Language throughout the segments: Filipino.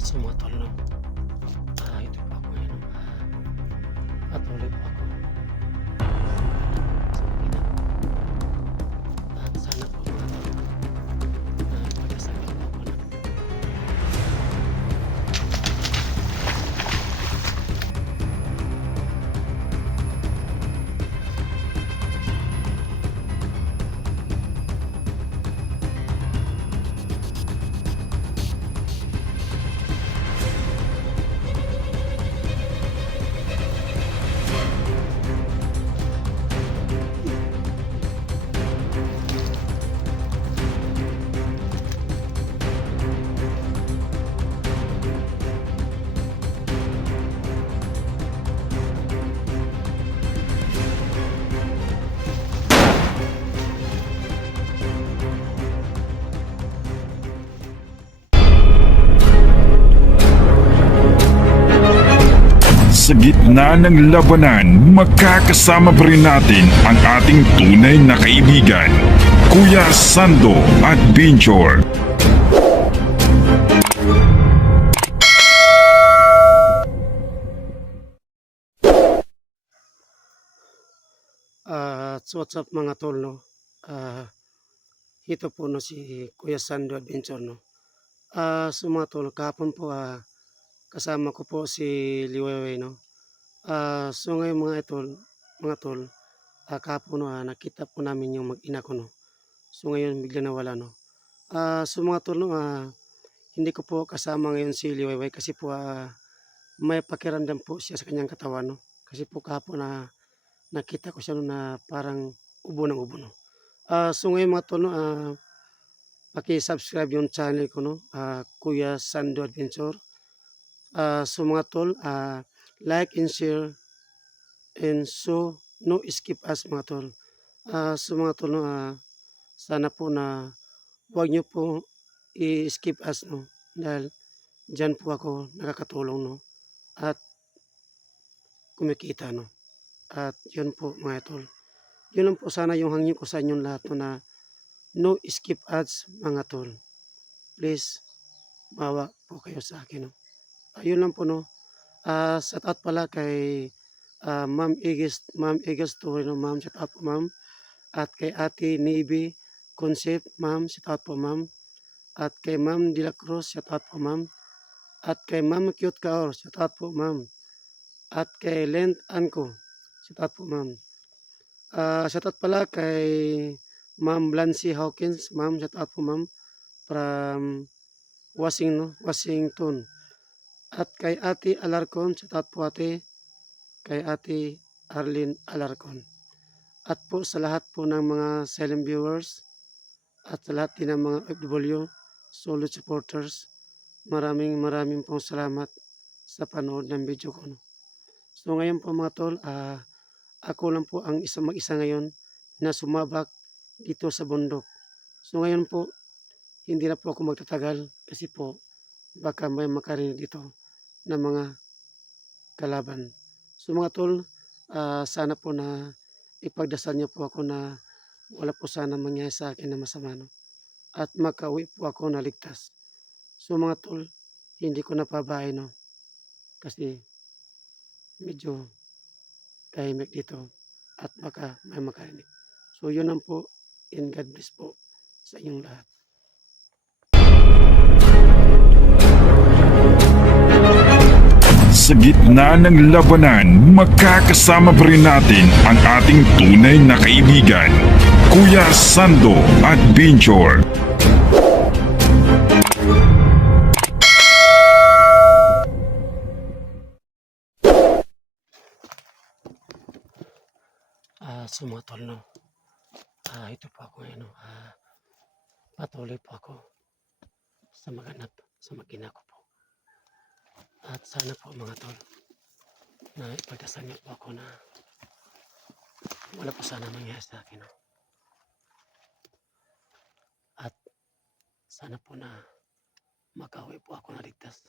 Sumatol 'no. Ito po ako ngayon 'no, patuloy po ako sa mga ginagawa at sana po mga tol na pagdasal niyo po ako na Sa gitna ng labanan, magkakasama pa rin natin ang ating tunay na kaibigan, Kuya Sando at Binchor. So what's up mga tol 'no, ito po 'no si Kuya Sando Adventure 'no. So mga tol kahapon po, kasama ko po si Liwayway 'no. So ngayon mga tol, kahapon nakita po namin yung mag-ina ko 'no. So ngayon biglang nawala 'no. So mga tol 'no, hindi ko po kasama ngayon si Liwayway kasi po, may pakiramdam po siya sa kanyang katawan 'no. Kasi po kahapon nakita ko siya 'no na parang ubo ng ubo 'no. So ngayon mga tol 'no, paki-subscribe yung channel ko 'no, Kuya Sando Adventure. So mga tol, like and share and so no skip us mga tol. So mga tol 'no, sana po na huwag niyo po i-skip us 'no, dahil diyan po ako nakakatulong 'no at kumikita 'no. At 'yun po mga tol. 'Yun lang po sana yung hangin ko sa inyong lahat 'no na no skip ads mga tol. Please, maawa po kayo sa akin 'no. Ayun lang po 'no. Shout out pala kay, Ma'am Iggy Story 'no, ma'am, shout out po ma'am. At kay Ate Navy Concept, ma'am, shout out po ma'am. At kay Ma'am De La Cruz, shout out po ma'am. At kay Ma'am Cute Kaor, shout out po ma'am. At kay Lent Anko, shout out po ma'am. Shout out pala kay Ma'am Blancy Hawkins, ma'am, shout out po ma'am from Washington. At kay Ate Alarcon, shout out po ate. Kay Ate Arlene Alarcon. At po sa lahat po ng mga silent viewers at sa lahat din ng mga OFW, solid supporters, maraming pong salamat sa panood ng video ko 'no. So ngayon po mga tol, ako lang po ang mag-isa ngayon na sumabak dito sa bundok. So ngayon po, hindi na po ako magtatagal kasi po baka may makarinig dito na mga kalaban. So mga tol, sana po na ipagdasal niyo po ako na wala po sana mangyari sa akin na masama 'no, at makauwi po ako na ligtas. So mga tol, hindi ko napabahay 'no, kasi medyo tahimik dito at baka may makarinig. So yun lang po, and God bless po sa inyong lahat. Sa gitna ng labanan, magkakasama pa rin natin ang ating tunay na kaibigan, Kuya Sando at Binchor. So mga tol 'no, ito po ako ngayon 'no, patuloy po ako sa maganap sa mag-ina ko po. At sana po mga tol na ipagdasal niyo po ako na wala po sana mangyari sa akin 'no. At sana po na makauwi po ako na ligtas.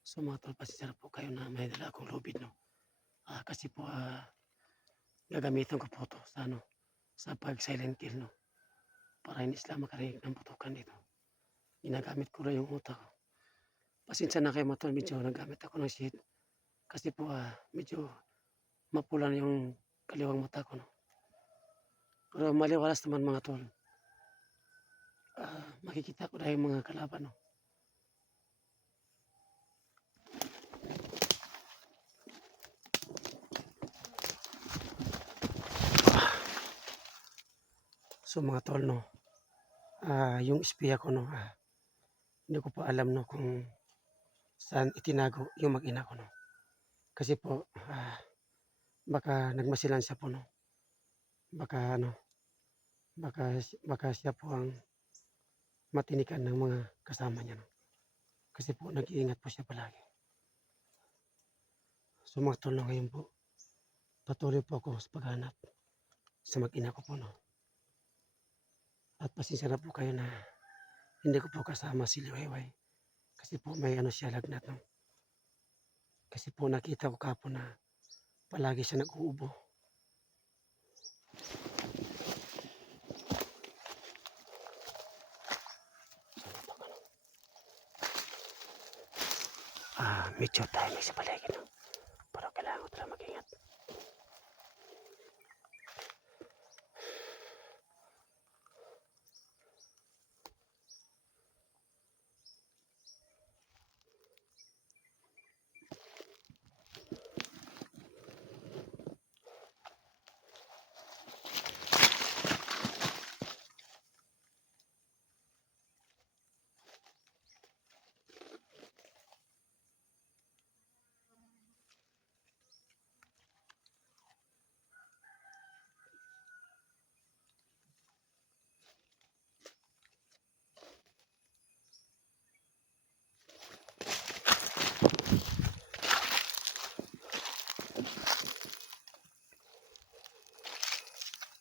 So mga tol, pasensya na po kayo na may dala akong lubid 'no. Kasi po, gagamitan ko po 'to sa sa pag-silent kill 'no, para hindi sila makarinig ng putukan dito. Ginagamit ko rin yung utak ko Pasensya na kayo mga tol, medyo nagamit ako ng shade. Kasi po medyo mapula na yung kaliwang mata ko. No? Pero maliwalas naman mga tol. Makikita ko na yung mga kalaban. No? So mga tol, no, yung espiya ko, no, hindi ko pa alam, no, kung saan itinago yung mag-ina ko, no. Kasi po, baka nagmasilan siya po, no. Baka ano, baka siya po ang matinikan ng mga kasama niya, no. Kasi po nag-iingat po siya palagi. So mga tol, no, ngayon po, patuloy po ako sa paghanap sa mag-ina ko po, no. At pasensya na po kayo na hindi ko po kasama si Liwayway. Kasi po may ano siya lagnat, no. Kasi po nakita ko kapon na palagi siya nag-uubo. Medyo timing sa paligid, no? Pero kailangan ko talaga mag-ingat.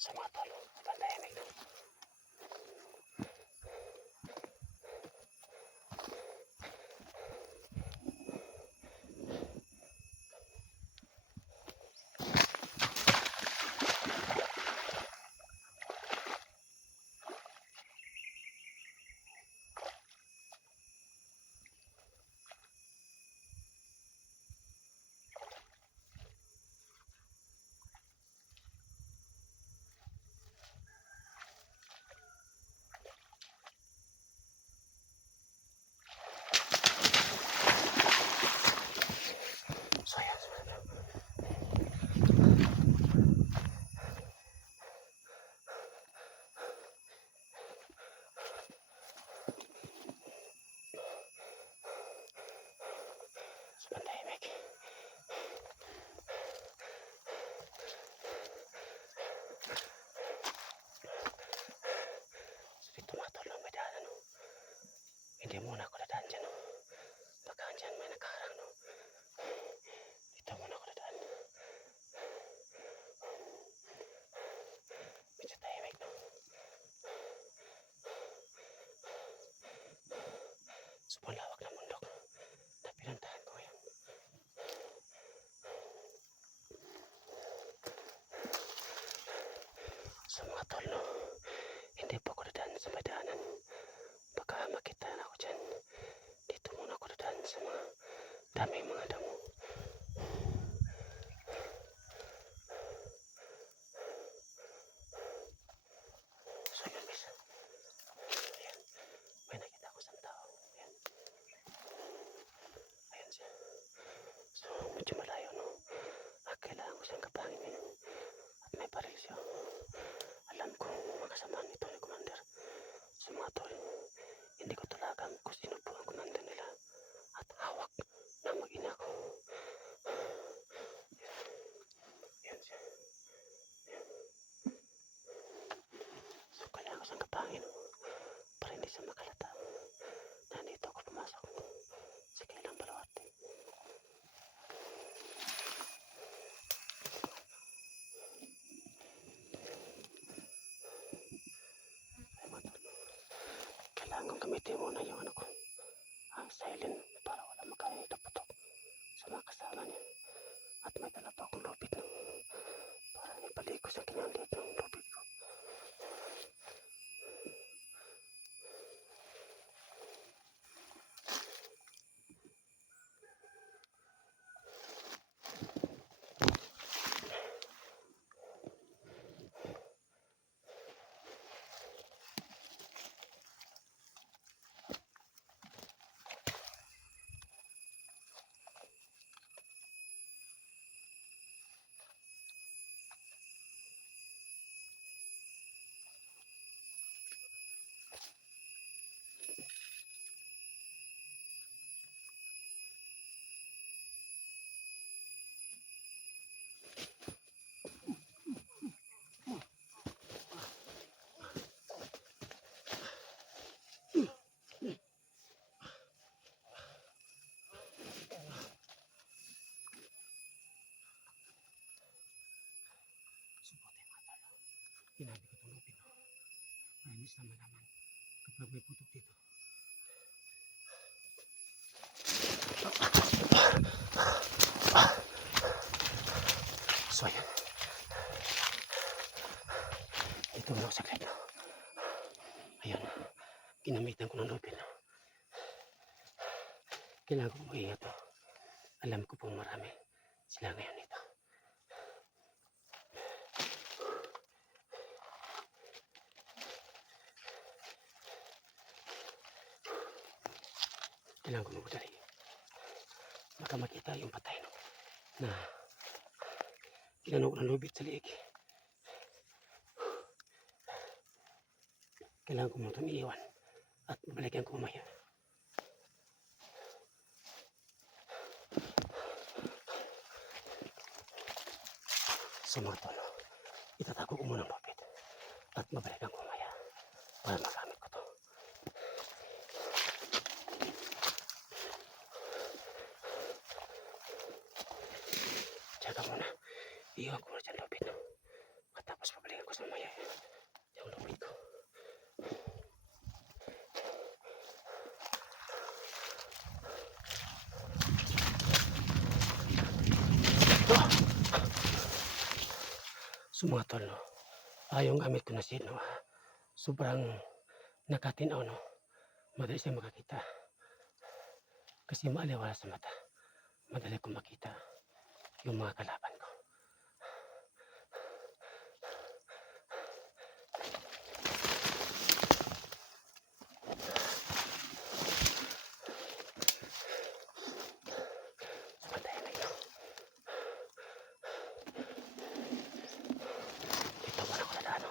Sa mga tol, pandemic, no? So yan, sa pandemic. So dito mga tol, may daanan, no? Hindi muna ako dadaan dyan, no? Baka dyan may nagkarang, no? Dito muna ako dadaan. Medyo tahimik, no? So malawak na mundok na pinuntahan ko yan. So mga tol, no? Hindi po ako dadaan sa may daanan. Baka makita na ako dyan. Dito muna ako dadaan sa mga daming mga damo. So yun guys. Ayan. May nakita ko sa tao. Ayan. Ayan siya. So medyo malayo, no? Kailangan ko siyang kapangin ngayon. At may baril siya. Alam ko makasama nito ni Commander. So mga tol, hindi ko talaga kung sino po ang commander nila. At hawak na mag-ina ko. Yan siya. Yan. So kailangan ko siyang kapangin para hindi siya makalata. Nandito ako pumasok. Sige lang balawati. sa malaman kapag may putok dito. So ayan. Ito na ako saglit. Ayan. Ginamitan ko ng lupin. Kailangan ko maingat. Alam ko pong marami sila ngayon dito. Kailangan ko magdali. Baka makita yung patay na kinanong ng lubid sa liig. Kailangan ko muna itong iiwan at babalikan ko mamaya. So mga tol, itatago ko muna ang lupit at babalikan ko mamaya para magamit ko to. Tsaka muna, iiwan ko muna dyan lupit. At tapos babalikan ko sa mamaya yung lupit ko. So mga tol, yung gamit ko na shade, sobrang nakatinaw, madali siya makakita kasi maaliwala sa mata, madali ko makita yung mga kalaban ko. Patayin na ito. Dito muna ako nadaan.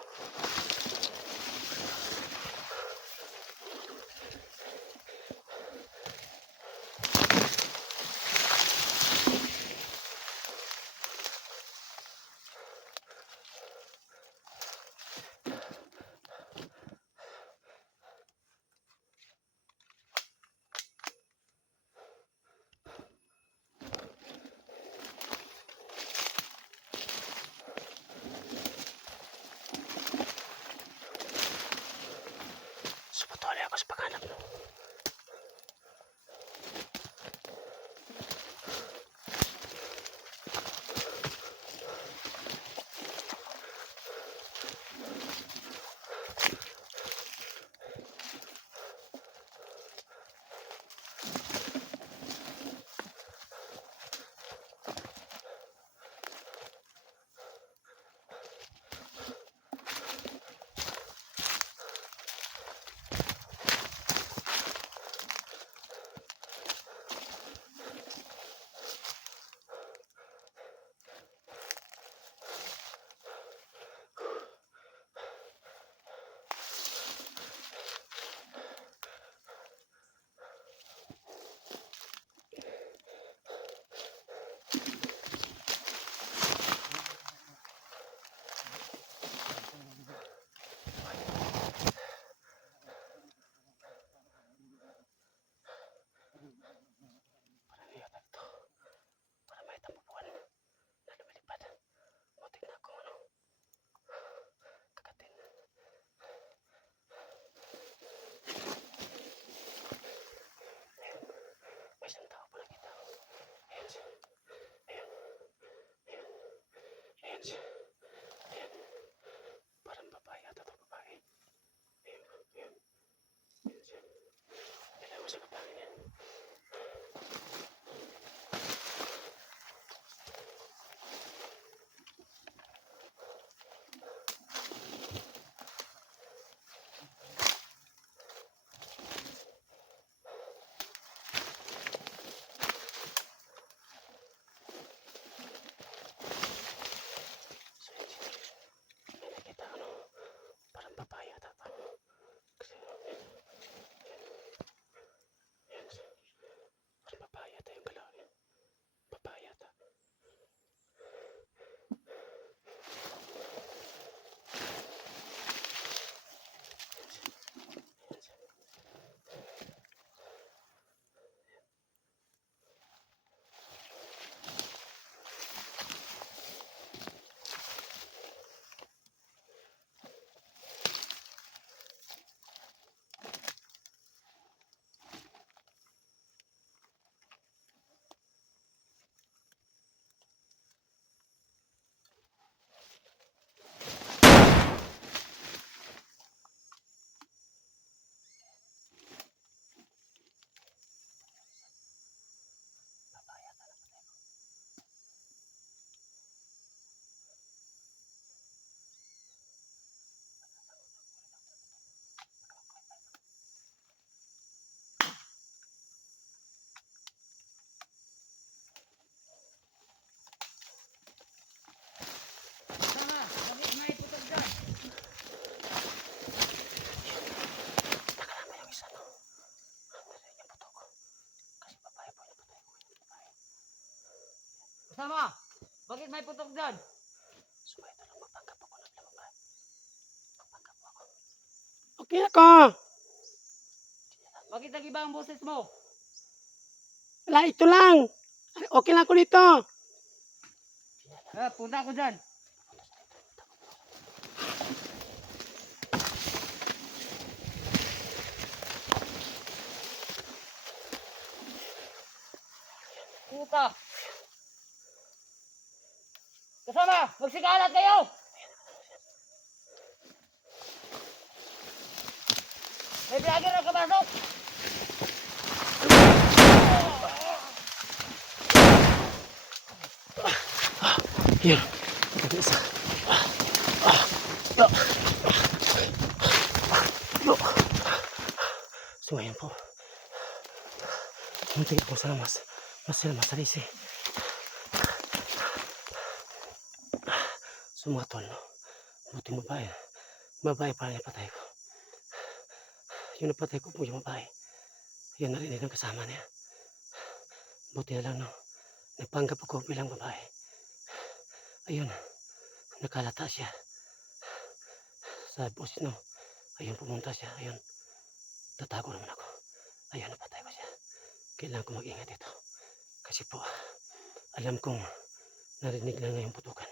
Kasama, bakit may putok dyan? Sumay na lang, magpanggap ako ng babae. Magpanggap ako. Okay ako. Bakit nag-iba ang boses mo? Wala, ito lang. Okay lang ako dito. Punta ako dyan. Puta! Kasama, magsikalat kayo! May vlogger na kapasok! Yan. Isa. Sumayan po. Muntik po sana mas salisi. Sumatol, no? Buti mabae. Mabae pala niya patay ko. Yung napatay ko po yung mabae. Yan narinig ng kasama niya. Buti na lang, no? Nagpanggap ako bilang babae. Ayun, nakalata siya. Sa boses, no? Ayun, pumunta siya. Ayun, tatago naman ako. Ayun, napatay ko siya. Kailangan ko mag-ingat ito. Kasi po, alam kong narinig lang na yung putukan.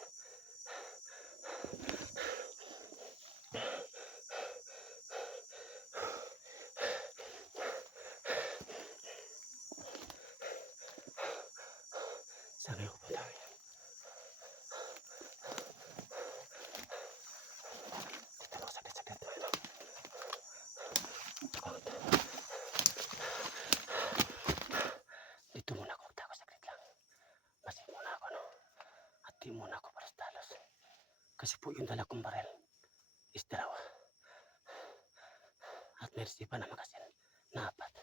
Saan kayo pupunta ngayon? Dito ako saglit mo ito. Dito muna ako magtago saglit lang. Masin muna ako, no? At di muna ako para sa talos. Kasi po yung dala kong barel is dalawa. At may resipa na magasin na 4.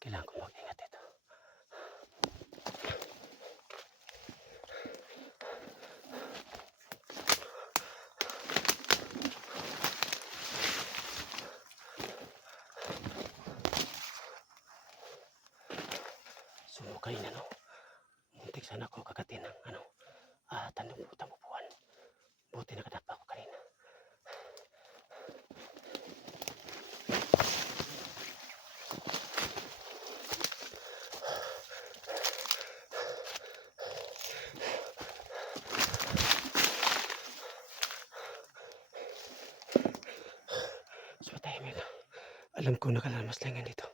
Kailangan ko mag-ingat ito. Sumukay na, no? Muntik sana ako kagatin ng tandong upuan. Buti nakadapa ako kanina. So tahimik. Alam ko nakalamas lang yan dito.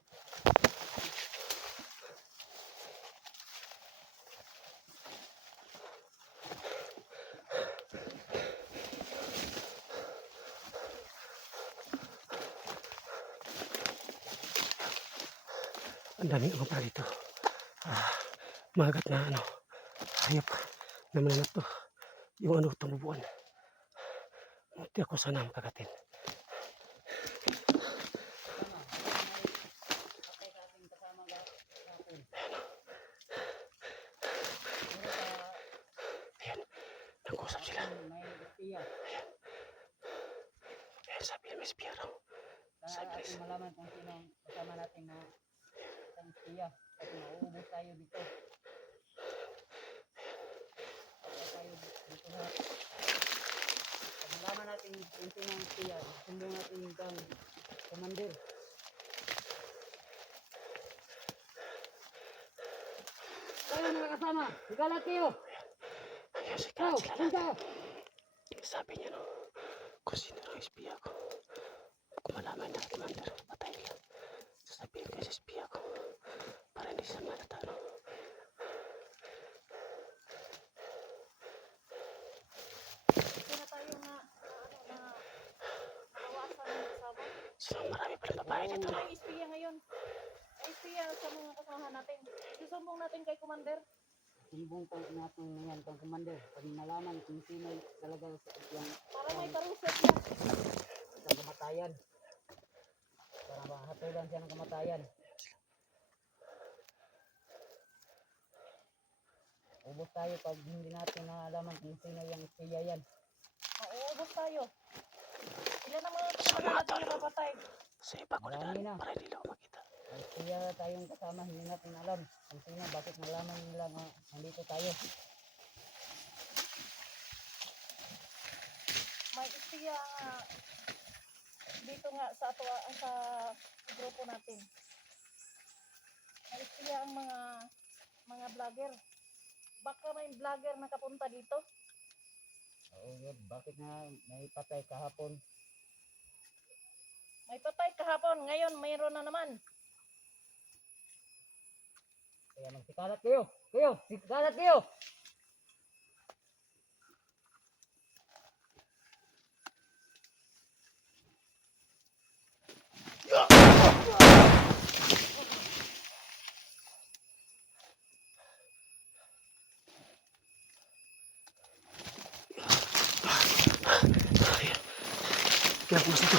Ang daming ibang para dito. Magat na hayop na mananap to. Yung tumubuan. Munti ako sana makagatin. Ayan, nag-usap sila. Ayan, sabi niya may espiya raw. Sabi natin malaman kung sino ang kasama natin na isang siya. Kasi mauubos tayo dito. Tayo dito ha. Pag malaman natin kung sino ang siya, sumbong natin yung commander. Kayo mga kasama, sigalat kayo! Ayan, sigalat sila punta! lahat. Sabi niya, no, kung sino ang espiya ko. Kung malaman na commander, patay nila. Sasabihin kayo sa espiya ko. Para hindi siya malata, no? Ito na tayo na nabawasan ng kasama. So marami palang babae dito, no? May espiya ngayon. May espiya sa mga kasamahan natin. Susumbong natin kay Commander. Sumbong natin na yan kang commander. Pag malaman kung sino talaga yung Para may paruset niya. isang kamatayan. Para mahatulan siya ng kamatayan. Ubos tayo pag hindi natin nalaman kung sino yung siya yan. Mauubos tayo. Ilan ang mga kasamahan natin na mapatay? So iba ko na Marami daan na. para hindi lang makita. Kaya tayong kasama, hindi natin alam kung sino, bakit nalaman nila na nandito tayo. May istiya nga dito nga sa ato sa grupo natin. May istiya ang mga vlogger. Baka may vlogger nakapunta dito. Oo, yun. Bakit nga may patay kahapon? May patay kahapon, ngayon mayroon na naman. Kaya magsikalat kayo! Sikalat kayo! Kaya ako mas ito.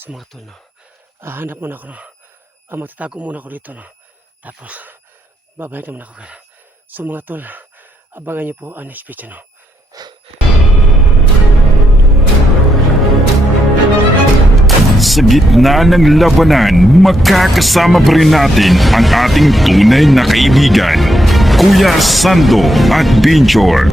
Sa mga tol, no? Hanap muna ako, no? Magtatago muna ako dito, no? Tapos, babalik naman ako. So mga tol, abangan niyo po ang next video, no? Sa gitna ng labanan, makakasama pa rin natin ang ating tunay na kaibigan, Kuya Sando at Binjor.